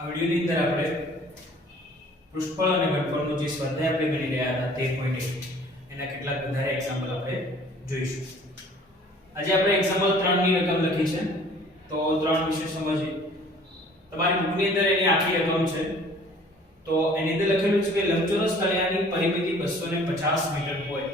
આ વિડિયોની અંદર આપણે પૃષ્ઠફળ અને ઘનફળનું જે સ્વાધ્યાય આપણે ગણી રહ્યા હતા 13.1 એના કેટલાક વધારે એક્ઝામ્પલ આપણે જોઈશું. આજે આપણે એક્ઝામ્પલ 3 ની રકમ લખી છે તો 3 વિશે સમજીએ. તમારી બુકની અંદર એની આખી રકમ છે તો એની અંદર લખેલું છે કે લંબચોરસ તળિયાની પરિમિતિ 250 મીટર હોય.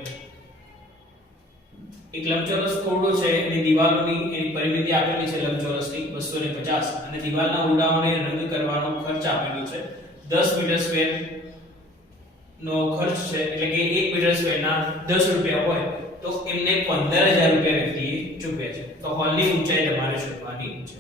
એક લંબચોરસ ખોરડો છે એની દિવાલોની એની પરિમિતિ આપેલી છે લંબચોરસની 250 અને દિવાલના ઓરડાઓને રંગ કરવાનો ખર્ચ આપેલો છે 10 મીટર સ્ક્વેર નો ખર્ચ છે એટલે કે 1 મીટર સ્ક્વેરના 10 રૂપિયા હોય તો એમને 15000 રૂપિયા વ્યક્તિએ ચૂકવ્યા છે. તો હોલની ઊંચાઈ તમારે શોધવાની છે.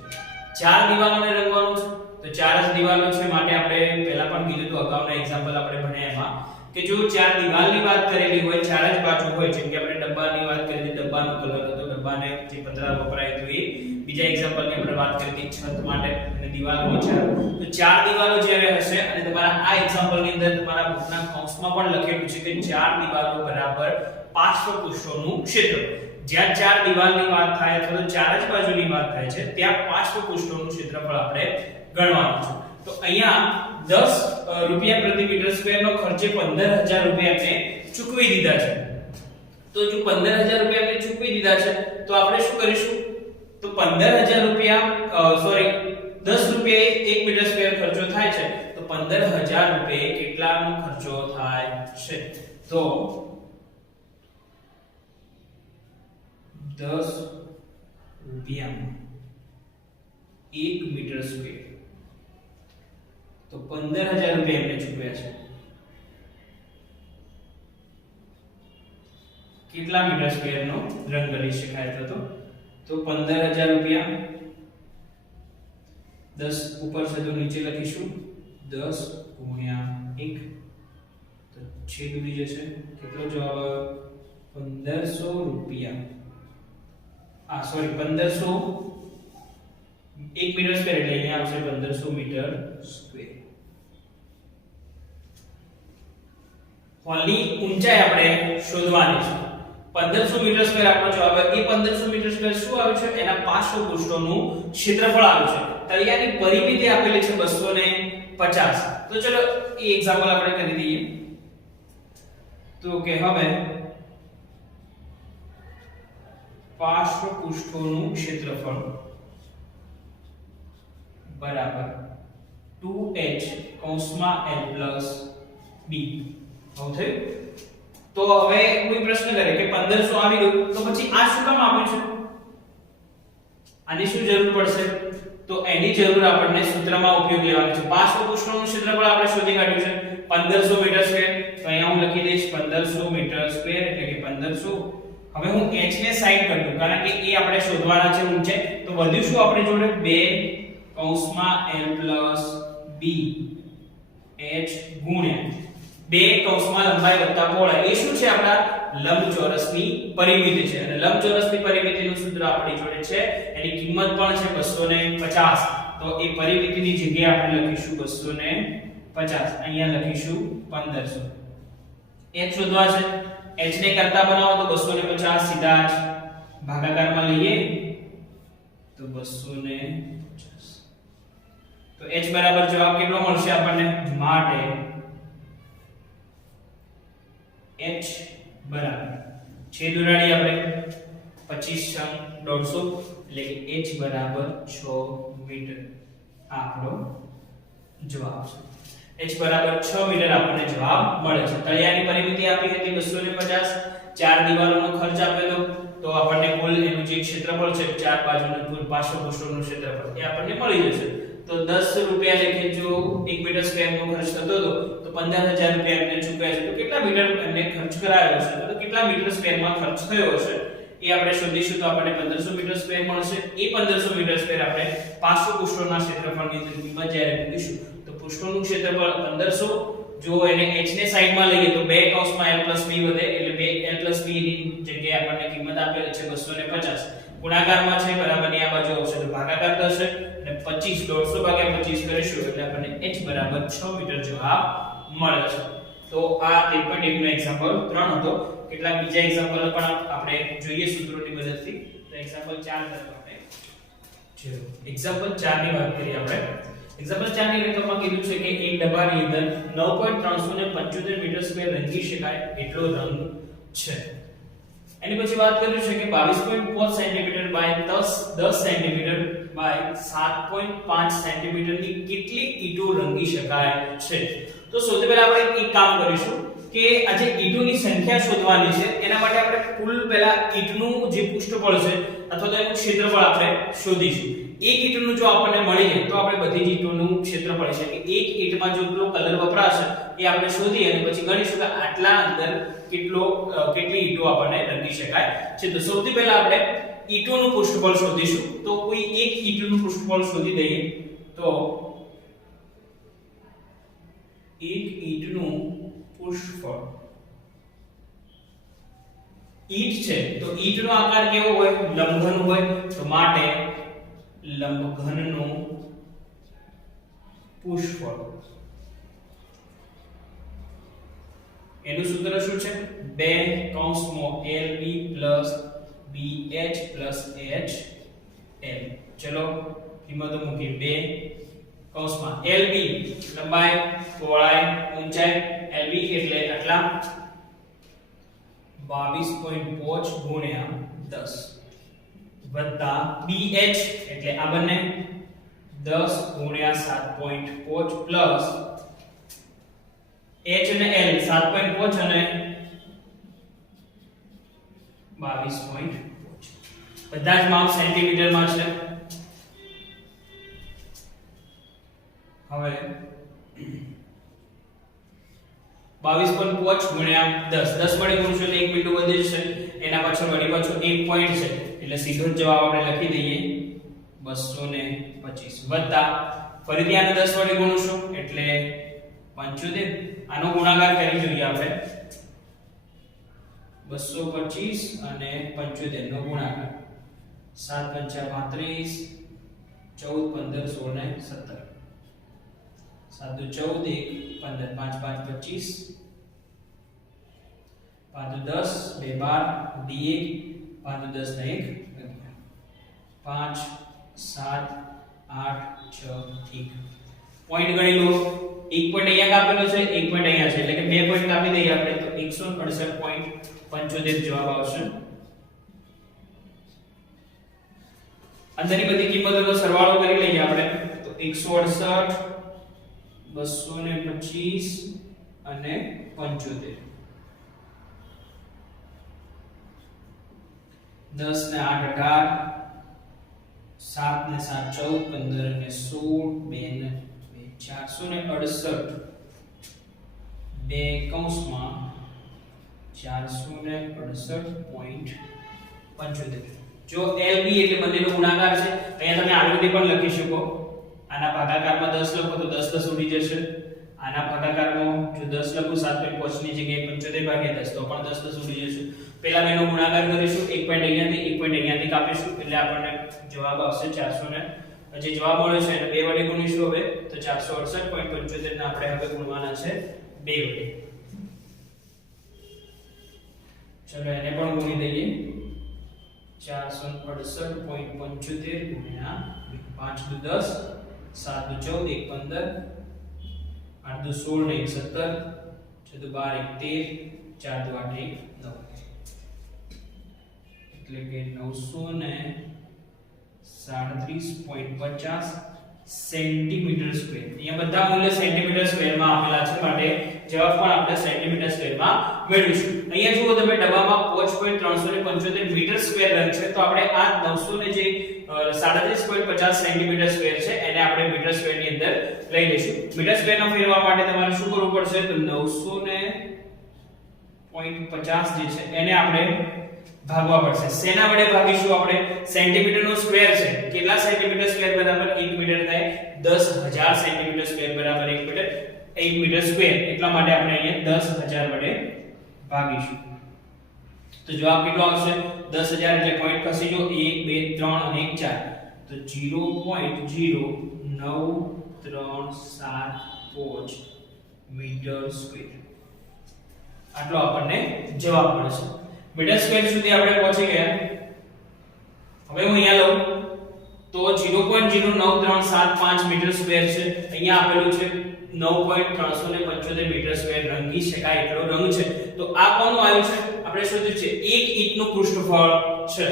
ચાર દિવાલોને રંગવાનું છે તો ચાર જ દિવાલો છે માટે આપણે પહેલા પણ કીધું હતું અગાઉના એક્ઝામ્પલ આપણે ભણ્યા એમાં કે જો ચાર દિવાલની વાત કરેલી હોય ચાર જ બાજુ હોય જેમ કે આપણે ડબ્બાની વાત કરી હતી ડબ્બાનો કલર હતો ડબ્બાને જે પતરા વપરાય તો એ બીજા એક્ઝામ્પલની આપણે વાત કરી હતી છત માટે અને દિવાલોની ચાર તો ચાર દિવાલો જ્યારે હશે અને તમારા આ એક્ઝામ્પલની અંદર તમારા બુકના કૌંસમાં પણ લખેલું છે કે ચાર દિવાલો બરાબર 500 પૃષ્ઠોનું ક્ષેત્રફળ. જ્યાં ચાર દિવાલની વાત થાય અથવા તો ચાર જ બાજુની વાત થાય છે ત્યાં 500 પૃષ્ઠોનું ક્ષેત્રફળ આપણે ગણવાનું છે. તો અહીંયા 10 રૂપિયા પ્રતિ મીટર સ્ક્વેર નો ખર્ચે 15000 રૂપિયા આપણે ચૂકવી દીધા છે. તો જો 15000 રૂપિયા આપણે ચૂકવી દીધા છે તો આપણે શું કરીશું તો 15000 રૂપિયા 10 રૂપિયા 1 મીટર સ્ક્વેર ખર્ચો થાય છે તો 15000 રૂપિયા કેટલાનો ખર્ચો થાય છે તો 10 રૂપિયા 1 મીટર સ્ક્વેર તો 15000 રૂપિયા એમને ચૂકવ્યા છે. કેટલા મીટર સ્ક્વેર નો રંગ કરી શકાય તો 15000 રૂપિયા 10 ઉપર છે તો નીચે લખીશું 10 ગુણ્યા 1 તો છેદ ઉડી જશે. કેટલો જવાબ 1500 રૂપિયા 1500 1 મીટર સ્ક્વેર એટલે અહીંયા આવશે 1500 મીટર સ્ક્વેર. હોલની ઊંચાઈ આપણે શોધવાની છે. 1500 મીટર સ્ક્વેર આપણો જવાબ એ 1500 મીટર સ્ક્વેર શું આવ્યું છે એના 500 પૃષ્ઠોનું ક્ષેત્રફળ આવ્યું છે. તળિયાની પરિમિતિ આપેલી છે 250. તો ચલો એ એક્ઝામ્પલ આપણે કરી દઈએ તો કે હવે 500 પૃષ્ઠોનું ક્ષેત્રફળ બરાબર 2h કૌંસમાં l b હવે થયું. તો હવે કોઈ પ્રશ્ન કરે કે 1500 આવી ગયું તો પછી આ શું કામ આપ્યું છે આની શું જરૂર પડશે તો એની જરૂર આપણને સૂત્રમાં ઉપયોગ લેવાની છે. 500 પૃષ્ઠોનું ક્ષેત્રફળ આપણે શોધી કાઢ્યું છે 1500 મીટર સ્ક્વેર તો અહીંયા હું લખી દઈશ 1500 મીટર સ્ક્વેર એટલે કે 1500. હવે હું h ને સાઈડ કરી દઉં કારણ કે એ આપણે શોધવાના છે ઊંચાઈ તો વધ્યું શું આપણે જોડે 2 કૌંસમાં l b h ગુણ્યા 2 કૌંસમાં લંબાઈ વત્તા પહોળાઈ એ શું છે આપણા લંબચોરસની પરિમિતિ છે અને લંબચોરસની પરિમિતિનું સૂત્ર આપણી જોડે છે એની કિંમત પણ છે 250. તો એ પરિમિતિની જગ્યાએ આપણે લખીશું 250 અહીંયા લખીશું 1500. h શોધવા છે h ને કરતા બનાવો તો 250 સીધા જ ભાગાકારમાં લઈએ તો 250 તો h બરાબર જવાબ કેટલો મળશે આપણને માટે h બરાબર છેદ ઉડાડી આપણે 25 150 એટલે કે h બરાબર 6 મીટર આપણો જવાબ છે. h બરાબર 6 મીટર આપણને જવાબ મળે છે. તળિયાની પરિમિતિ આપી હતી 250 ચાર દિવાલોનો ખર્ચ આપેલો તો આપણને કુલ એનું જે ક્ષેત્રફળ છે ચાર બાજુનું કુલ 500 પૃષ્ઠોનું ક્ષેત્રફળ એ આપણને મળી જશે. તો 10 રૂપિયા લેખે જો 1 મીટર સ્ક્વેરનો ખર્ચ થતો હતો તો 15000 રૂપિયા એમને ચૂકવ્યા છે તો કેટલા મીટર એમને ખર્ચ કરાયો હશે તો કેટલા મીટર સ્ક્વેરમાં ખર્ચ થયો હશે એ આપણે શોધીશું તો આપણને 1500 મીટર સ્ક્વેર મળશે. એ 1500 મીટર સ્ક્વેર આપણે 500 પૃષ્ઠોના ક્ષેત્રફળની અંદર કિંમત જ્યારે મૂકીશું તો પૃષ્ઠોનું ક્ષેત્રફળ 1500 જો એને h ને સાઈડમાં લઈએ તો 2 કૌંસમાં l b વધે એટલે 2 l b ની જગ્યાએ આપણને કિંમત આપેલી છે 250 ગુણાકારમાં છે બરાબરની આ બાજુ આવશે તો ભાગાકાર થશે અને 25 150 ભાગ્યા 25 કરીશું એટલે આપણને h બરાબર 6 મીટર જવાબ મળે છે. તો આ 13.1 નો એક્ઝામ્પલ 3 હતો. કેટલાક બીજા એક્ઝામ્પલ પણ આપણે જોઈએ સૂત્રોની મદદથી. તો એક્ઝામ્પલ 4 તરફ આપણે ચલો એક્ઝામ્પલ 4 ની વાત કરીએ આપણે એક્ઝામ્પલ 4 ની રેખામાં કીધું છે કે એક ડબ્બાની અંદર 9.375 મીટર સ્ક્વેર રંગી શકાય એટલો રંગ છે. એની પછી વાત કર્યું છે કે 22.5 centimetre by 10 centimetre by 7.5 centimetre ની કેટલી ઈંટો રંગી શકાય છે. તો સૌથી પહેલા આપણે એક કામ કરીશું કે આ જે ઈંટોની સંખ્યા શોધવાની છે એના માટે આપણે કુલ પહેલા ઈંટનું જે પૃષ્ઠફળ છે અથવા તો એનું ક્ષેત્રફળ આપણે શોધીશું. એક ઈંટનું જો આપણને મળી જાય તો આપણે બધી જ ઈંટોનું ક્ષેત્રફળ છે કે એક ઈંટમાં જેટલો કલર વપરાશે એ આપણે શોધી અને પછી ગણીશું કે આટલા અંદર કેટલી ઈંટો આપણને રંગી શકાય છે. તો સૌથી પહેલા આપણે ઈંટોનું પૃષ્ઠફળ શોધીશું. તો કોઈ એક ઈંટનું પૃષ્ઠફળ શોધી દઈએ તો એક ઈંટનું પૃષ્ઠફળ ઈંટ છે તો ઈંટનો આકાર કેવો હોય? લંબઘન હોય. તો માટે લંબઘનનું પૃષ્ઠફળ એનું સૂત્ર શું છે? 2 કૌંસમાં LB + BH + HL. ચલો કિંમતો મૂકી. 2 કૌંસમાં LB લંબાઈ, પહોળાઈ, ઊંચાઈ. LB એટલે આટલા 22.5 ગુણ્યા 10 વત્તા BH એટલે આ બંને 10 ગુણ્યા 7.5 પ્લસ H અને L 7.5 અને 22.5 બધા જ માપ સેન્ટીમીટરમાં છે. હવે 22.5 ગુણ્યા 10 10 વડે ગુણશો એટલે 1 મીંડું વધે છે. એના પાછળ વળી પાછો 1 પોઈન્ટ છે એટલે સીધો જ જવાબ આપણે લખી દઈએ 225 વત્તા ફરીથી આને 10 વડે ગુણશું એટલે 75. આનો ગુણાકાર કરી જોઈએ આપણે 225 અને 75 નો ગુણાકાર 7 × 35 14 15 16 ને 17 7 × 14 1 15 5 5 25 5 × 10 2 12 D1 5 × 10 ને 1 5 7 8 6 ઠીક. પોઈન્ટ ગણી લો. એક પોઈન્ટ અહીંયા કાપેલો છે, એક પોઈન્ટ અહીંયા છે એટલે કે બે પોઈન્ટ કાપી દઈએ આપણે તો 168.75 જવાબ આવશે. અંદરની બધી કિંમતોનો સરવાળો કરી લઈએ આપણે તો 168 225 અને 75 10 ને 8 18 7 ને 7 14 15 ને 16 2 ને 468 બે કૌંસમાં 468.75. જો LB એટલે બંનેનો ગુણાકાર છે. અહીંયા તમે આકૃતિ પણ લખી શકો. આના ભાગાકારમાં 10 લખો તો 10 10 ઉડી જશે. આના ભાગાકારમાં જો 10 લખું 7.5 ની જગ્યાએ 75 ભાગ્યા 10 તો પણ 10 10 ઉડી જશે. પહેલા બેનો ગુણાકાર કરીશું. એક પોઈન્ટ અહીંયાથી કાપીશું એટલે આપણને જવાબ આવશે 400 ને જે જવાબ મળે છે એને 2 વડે ગુણીશું. હવે તો 468.75 ને આપણે હવે ગુણવાના છે 2 વડે. ચલો એને પણ ગુણી દઈએ 468.75 ગુણ્યા 5 × 10 7 × 14 1 15 8 × 16 ને 1 17 6 × 12 1 13 4 × 8 1 9 એટલે કે 937.50 સેન્ટીમીટર સ્ક્વેર. અહીંયા બધા મૂલ્ય સેન્ટીમીટર સ્ક્વેરમાં આપેલા છે માટે જવાબ પણ આપણે સેન્ટીમીટર સ્ક્વેરમાં મેળવીશું. અહીંયા જુઓ તમે ડબ્બામાં 5.375 મીટર સ્ક્વેર રંગ છે તો આપણે આ 900 ને જે 37.50 સેન્ટીમીટર સ્ક્વેર છે એને આપણે મીટર સ્ક્વેર ની અંદર લઈ લઈશું. મીટર સ્ક્વેરમાં ફેરવવા માટે તમારે શું કરવું પડશે તો 900 ને 0.50 જે છે એને આપણે ભાગવા પડશે. શેના વડે ભાગીશું આપણે? સેન્ટીમીટર નો સ્ક્વેર છે. કેટલા સેન્ટીમીટર સ્ક્વેર બરાબર 1 મીટર થાય? 10000 સેન્ટીમીટર સ્ક્વેર બરાબર 1 મીટર. 1 મીટર સ્ક્વેર એટલા માટે આપણે અહીંયા 10000 વડે ભાગીશું. તો જવાબ કેટલો આવશે? 10000 એટલે પોઈન્ટ ખસી જો 1 2 3 અને 1 4 તો 0.09375 મીટર સ્ક્વેર. આટલો આપણને જવાબ મળશે. મીટર સ્ક્વેર સુધી આપણે પહોંચી ગયા. હવે હું અહીંયા લઉં તો 0.09375 મીટર સ્ક્વેર છે. અહીંયા આપેલું છે 9.375 મીટર સ્ક્વેર રંગી શકાય એટલો રંગ છે. તો આ કોનું આવ્યું છે? આપણે શોધ્યું છે એક ઈંટનું પૃષ્ઠફળ છે,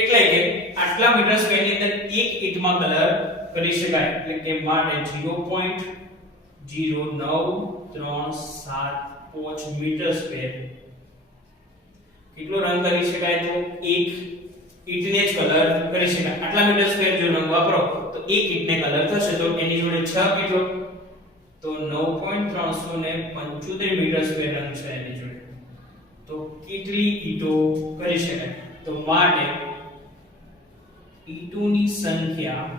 એટલે કે આટલા મીટર સ્ક્વેરની અંદર એક ઈંટમાં કલર કરી શકાય, એટલે કે માટે 0.09375 મીટર સ્ક્વેર કેટલો રંગ કરી શકાય? તો એક ઈંટને જ કલર કરી શકાય. આટલા મીટર સ્ક્વેર જો રંગ વાપરો તો એક ઈંટને કલર થશે, તો એની જોડે 6 કેટલો? તો 9.375 મીટર સ્ક્વેર રંગ છે એની જોડે. તો કેટલી ઈંટો કરી શકાય? તો માટે ઈંટોની સંખ્યા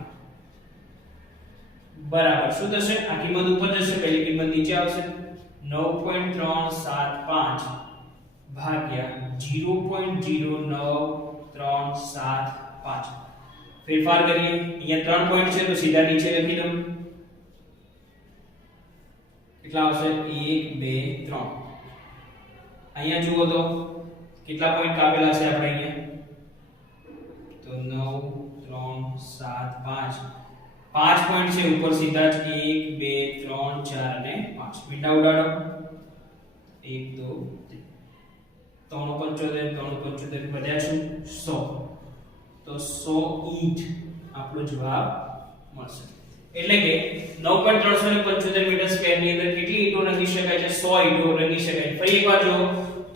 બરાબર શું થશે? આ કિંમત ઉપર જશે, પહેલી કિંમત નીચે આવશે. 9.375 ભાગ્યા 0.09375. ફેરફાર કરીએ, અહીંયા 3 પોઈન્ટ છે તો સીધા નીચે લખી દઉં. કેટલા આવશે? 1 2 3. અહીંયા જુઓ તો કેટલા પોઈન્ટ કાપેલા છે આપણે અહીંયા? તો 9 3 7 5. 5 પોઈન્ટ છે ઉપર સીધા જ. 1 2 3 4 અને 5. મીંડા ઉડાડો. 1 2 375 375 વધ્યા છે 100. તો 100 ઈંટ આપણો જવાબ મળશે. એટલે કે 9.375 મીટર સ્ક્વેર ની અંદર કેટલી ઈંટો રંગી શકાય છે? 100 ઈંટો રંગી શકાય. ફરી એકવાર જો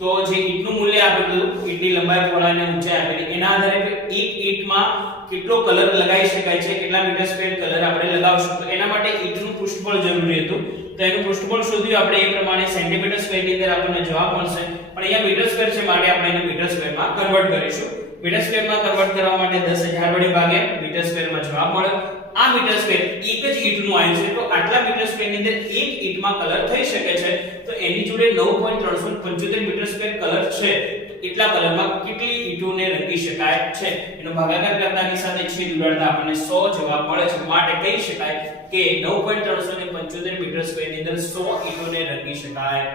તો જે ઈંટનું મૂલ્ય આપેલું, ઈંટની લંબાઈ, પહોળાઈ અને ઊંચાઈ આપેલી, એના આધારે એક ઈંટમાં કેટલો કલર લગાવી શકાય છે, કેટલા મીટર સ્ક્વેર કલર આપણે લગાવશું. તો એના માટે ઈંટનું પૃષ્ઠફળ જરૂરી હતું. તો એનું પૃષ્ઠફળ શોધ્યું આપણે. એ પ્રમાણે સેન્ટીમીટર સ્ક્વેર ની અંદર આપણને જવાબ મળશે. પણ અહીંયા મીટર સ્ક્વેર છે માટે આપણે એને મીટર સ્ક્વેરમાં કન્વર્ટ કરીશું. મીટર સ્ક્વેરમાં કન્વર્ટ કરવા માટે 10000 વડે ભાગ્યા મીટર સ્ક્વેરમાં જવાબ મળ્યો. આ મીટર સ્ક્વેર એક જ ઈંટનું આવ્યું છે, તો આટલા મીટર સ્ક્વેર ની અંદર એક ઈંટમાં કલર થઈ શકે છે. તો એની જોડે 9.375 મીટર સ્ક્વેર કલર છે, તો એટલા કલરમાં કેટલી ઈંટોને રંગી શકાય છે એનો ભાગાકાર કરતાની સાથે છેદ ઉડાડતા આપણને 100 જવાબ મળે છે. માટે કહી શકાય કે 9.375 મીટર સ્ક્વેર ની અંદર 100 ઈંટોને રંગી શકાય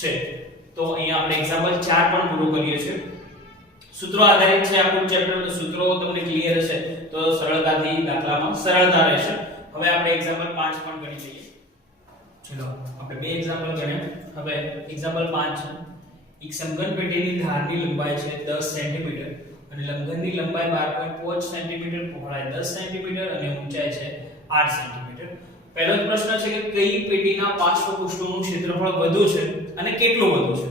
છે. તો અહીંયા આપણે એક્ઝામ્પલ 4 પણ પૂરું કરીએ છીએ. સૂત્રો આધારિત છે આપણું ચેપ્ટર, તો સૂત્રો તમને ક્લિયર હશે તો સરળતાથી દાખલામાં સરળતા રહેશે. હવે આપણે એક્ઝામ્પલ 5 પણ ગણી લઈએ. ચલો આપણે બે એક્ઝામ્પલ ગણ્યા. હવે એક્ઝામ્પલ 5 છે. એક સમઘન પેટીની ધારની લંબાઈ છે 10 સેન્ટીમીટર અને લંબઘનની લંબાઈ 12.5 સેન્ટીમીટર, પહોળાઈ 10 સેન્ટીમીટર અને ઊંચાઈ છે 8 સેન્ટીમીટર. પહેલો જ પ્રશ્ન છે કે કઈ પેટીના પાર્શ્વપૃષ્ઠોનું ક્ષેત્રફળ વધુ છે અને કેટલું વધુ છે?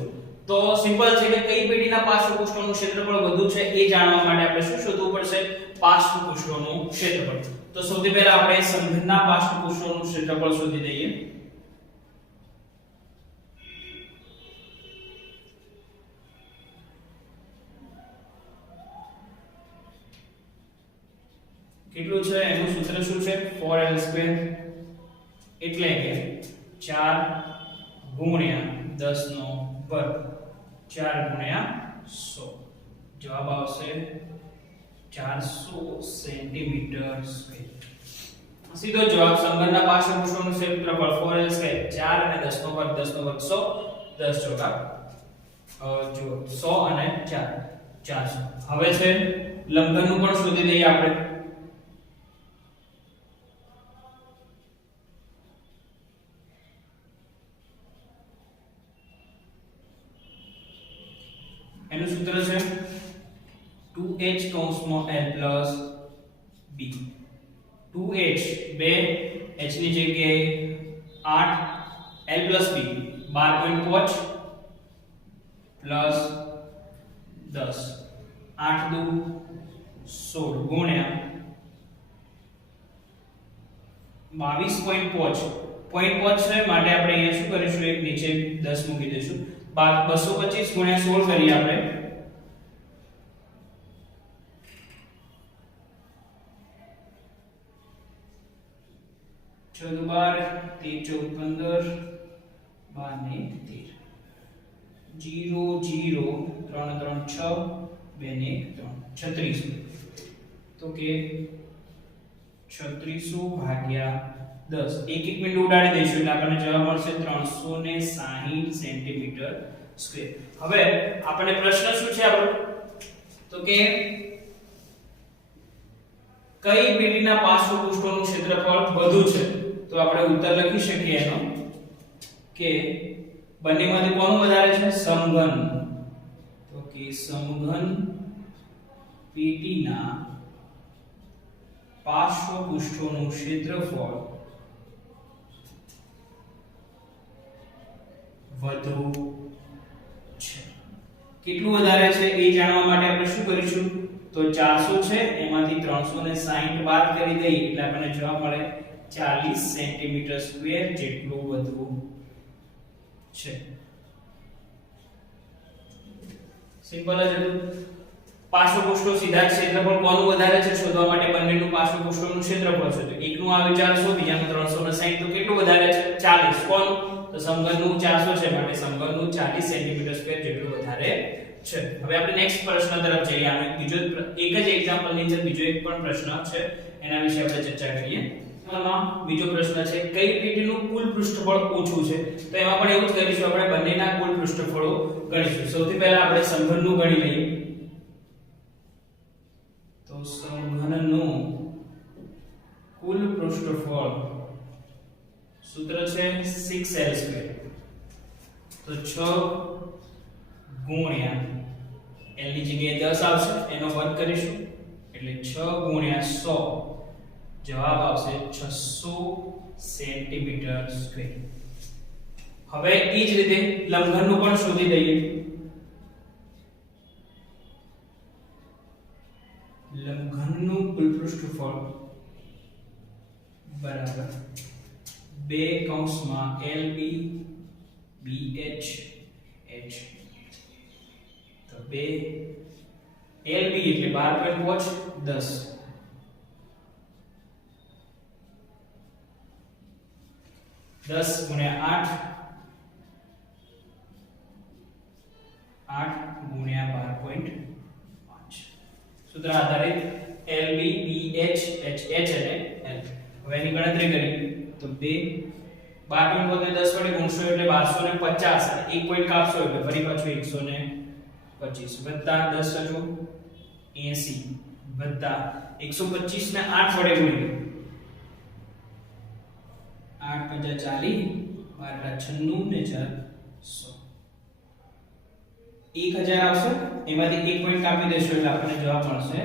તો સિમ્પલ છે કે કઈ પેટીના પાર્શ્વપૃષ્ઠોનું ક્ષેત્રફળ વધુ છે એ જાણવા માટે આપણે શું શોધવું પડશે? પાર્શ્વપૃષ્ઠોનું ક્ષેત્રફળ. તો સૌથી પહેલા આપણે સમઘનના પાર્શ્વપૃષ્ઠોનું ક્ષેત્રફળ શોધી દઈએ. કેટલું છે? એનું સૂત્ર શું છે? 4l², એટલે કે 4 ગુણ્યા 10 નો વર્ગ 4 ગુણ્યા 100. જવાબ આવશે 400 સેન્ટીમીટર સ્ક્વેર. સીધો જવાબ. સમઘનના પાર્શ્વપૃષ્ઠોનું ક્ષેત્રફળ 4l², 4 અને 10 નો વર્ગ 100. 10 ચોકા જો 100 અને 4 400. હવે છે લંબઘનનું પણ શોધી લઈએ આપણે. એનું સૂત્ર છે 2h કૌંસમાં l plus b. 2h 2 h ની જગ્યાએ 8 l પ્લસ b 12.5 પ્લસ 10 8 દુ 16 ગુણ્યા 22.5 પોઈન્ટ 5 છે માટે આપણે અહીંયા શું કરીશું? એક નીચે 10 મૂકી દઈશું. 225 ગુણ્યા 16 કરીએ આપણે. 14 12 13 14 12 ને 13 0 0 3 3 6 2 ને 3 36. તો કે 3600 ભાગ્યા 10. એક એક મિનિટ ઉડાડી દઈશું એટલે આપણને જવાબ મળશે 360 સેન્ટીમીટર સ્ક્વેર. હવે આપણે પ્રશ્ન શું છે આપણો? તો કે કઈ પેટીના પાર્શ્વપૃષ્ઠોનું ક્ષેત્રફળ વધુ છે? તો આપણે ઉત્તર લખી શકીએ એનો કે બંનેમાંથી કોનું વધારે છે? સમઘન. તો કે સમઘન પેટીના પાર્શ્વપૃષ્ઠોનું ક્ષેત્રફળ વધુ છે. કેટલું વધારે છે એ જાણવા માટે આપણે શું કરીશું? તો 400 છે એમાંથી 360 બાદ કરી દઈએ એટલે આપણને જવાબ મળે 40 સેન્ટીમીટર સ્ક્વેર જેટલું વધુ છે. સિમ્પલ જ હતું. પાર્શ્વપૃષ્ઠો સીધા જ ક્ષેત્રફળ કોનું વધારે છે શોધવા માટે બંનેનું પાર્શ્વપૃષ્ઠોનું ક્ષેત્રફળ છે. તો એકનું આવે 400 બીજાનું 360 તો કેટલું વધારે છે? 40. કોનું? તો સમઘનનું 400 છે માટે સમઘનનું 40 સેન્ટીમીટર સ્ક્વેર જેટલું વધારે છે. હવે આપણે નેક્સ્ટ પ્રશ્ન તરફ જઈએ. આનો બીજો એક જ એક્ઝામ્પલ ની અંદર બીજો એક પણ પ્રશ્ન છે એના વિશે આપણે ચર્ચા કરીએ. આમાં બીજો પ્રશ્ન છે કઈ પેટીનું કુલ પૃષ્ઠફળ ઓછું છે? તો એમાં પણ એવું જ કરીશું, આપણે બંનેના કુલ પૃષ્ઠફળો ગણીશું. સૌથી પહેલા આપણે સમઘનનું ગણી લઈએ. તો સમઘનનું કુલ પૃષ્ઠફળ સૂત્ર છે 6l². તો 6 ગુણ્યા l ની જગ્યાએ 10 આવશે એનો વર્ગ કરીશું એટલે 6 ગુણ્યા 100 જવાબ આવશે 600 સેન્ટીમીટર સ્ક્વેર. હવે એ જ રીતે લંબઘનનું પણ શોધી દઈએ. લંબઘનનું કુલ પૃષ્ઠફળ બરાબર 2 કૌંસમાં LB BH H. તો 2 LB એટલે 12.5 10 10 ગુણ્યા 8 8 ગુણ્યા 12.5 સૂત્ર આધારિત LB BH H H અને L. હવે એની ગણતરી કરી તો 2 12.5 ને 10 વડે ગુણશો એટલે 1250 અને 1 પોઈન્ટ કાપશો એટલે ફરી પાછું 125 વત્તા 10 હજુ 80 વત્તા 125 ને 8 વડે ગુણીએ 8 × 40 12 96 ને 4 100 1000 આવશે એમાંથી 1 પોઈન્ટ કાપી દેશો એટલે આપણને જવાબ મળશે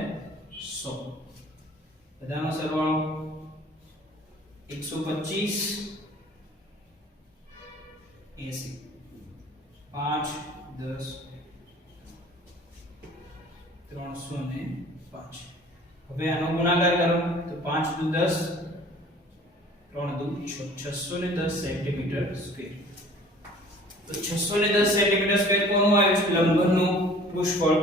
100. બધાનો સરવાળો 125 80 5 10 305. હવે આનો ગુણાકાર કરો તો 5 × 10 3 × 2 610 સેન્ટીમીટર સ્ક્વેર. તો 610 સેન્ટીમીટર સ્ક્વેર કોનું આવ્યું છે? લંબઘનનું પૃષ્ઠફળ.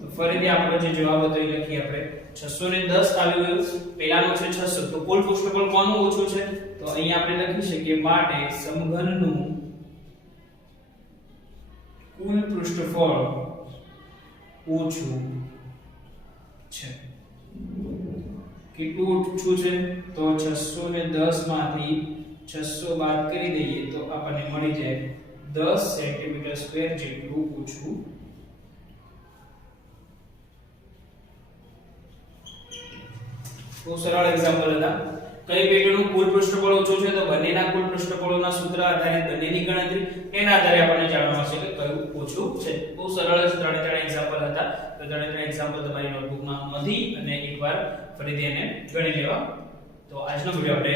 તો ફરીથી આપણો જે જવાબ હતો એ લખીએ આપણે 610 આવી ગયું. પહેલાનો છે 600 તો કુલ પૃષ્ઠફળ કોનું ઓછું છે? તો અહીં આપણે લખી શકીએ માટે સમઘનનું કુલ પૃષ્ઠફળ ઓછું છે. કેટલું ઓછું છે? તો 610 માંથી 600 બાદ કરી દઈએ તો આપણને મળી જાય 10 સેન્ટીમીટર સ્ક્વેર જેટલું ઓછું. બહુ સરળ એક્ઝામ્પલ હતા. કઈ પેટીનું કુલ પૃષ્ઠફળ ઓછું છે? તો બંનેના કુલ પૃષ્ઠફળોના સૂત્ર આધારિત બંનેની ગણતરી એના આધારે આપણને જાણવા મળશે કે કયું ઓછું છે. બહુ સરળ જ ત્રણે એક્ઝામ્પલ હતા. તો ત્રણે એક્ઝામ્પલ તમારી નોટબુકમાં નોંધી અને એકવાર ફરીથી એને ગણી લેવા. તો આજનો વિડિયો આપણે